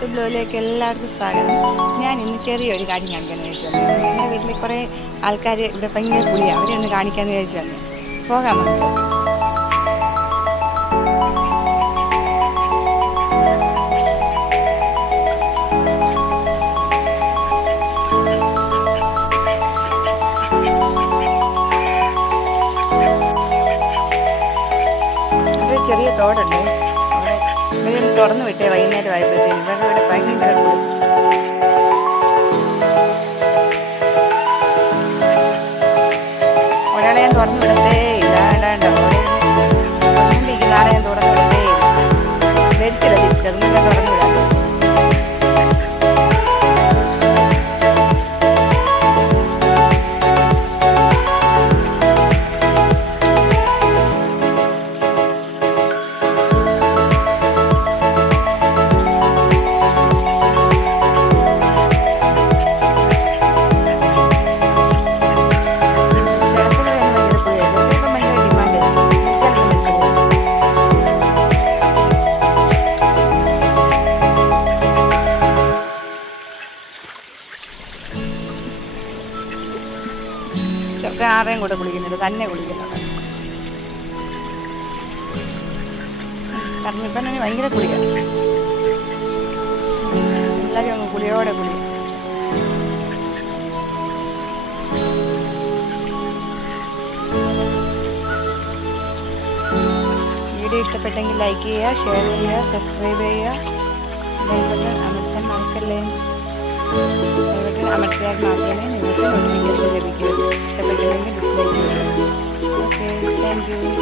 Youth ബ്ലോഗിലേക്ക് എല്ലാവർക്കും സ്വാഗതം. ഞാൻ ഇന്ന് ചെറിയൊരു കാര്യം കാണിക്കാമെന്ന് വിചാരിച്ചു വന്നു. എൻ്റെ വീട്ടിൽ കുറേ ആൾക്കാർ ഇവിടെ ഭയങ്കര കുളിയാണ്, അവരെ ഒന്ന് കാണിക്കാമെന്ന് വിചാരിച്ചു വന്നു. പോകാം നമുക്ക്. ഇവിടെ ചെറിയ തോടുണ്ട്, അവിടെ ഇവരൊന്ന് തുറന്നു വിട്ടേ വൈകുന്നേരം ആയപ്പോഴത്തേക്കും. ഇവരുടെ ഇവിടെ ഭയങ്കര കുളി. ഒരാളെ ഞാൻ തുറന്നു വിടത്തേ ഇല്ല, ഇടാണ്ടോ കൊണ്ടിരിക്കുന്ന ആളെ ഞാൻ തുറന്നു വിടത്തേ ഇല്ല. വരത്തില്ല തിരിച്ചത്, നിങ്ങൾ തുറന്നു വിടാം. ചെറുക്കൻ ആരെയും കൂടെ കുളിക്കുന്നുണ്ട്, തന്നെ കുളിക്കുന്നുണ്ട്. കാരണം ഇപ്പം തന്നെ ഭയങ്കര കുളിയാണ്, എല്ലാവരും അങ്ങ് കുളിയോടെ കുളി. വീഡിയോ ഇഷ്ടപ്പെട്ടെങ്കിൽ ലൈക്ക് ചെയ്യുക, ഷെയർ ചെയ്യുക, സബ്സ്ക്രൈബ് ചെയ്യുക. അമർത്താൻ മറക്കല്ലേ. അമർത്തിയാൽ മാത്രമേ നിങ്ങൾക്ക് നോട്ടിഫിക്കേഷൻ ലഭിക്കൂ. ഇഷ്ടപ്പെട്ടില്ലെങ്കിൽ ഡിസ്ലൈക്ക് ചെയ്യുക. Okay, thank you.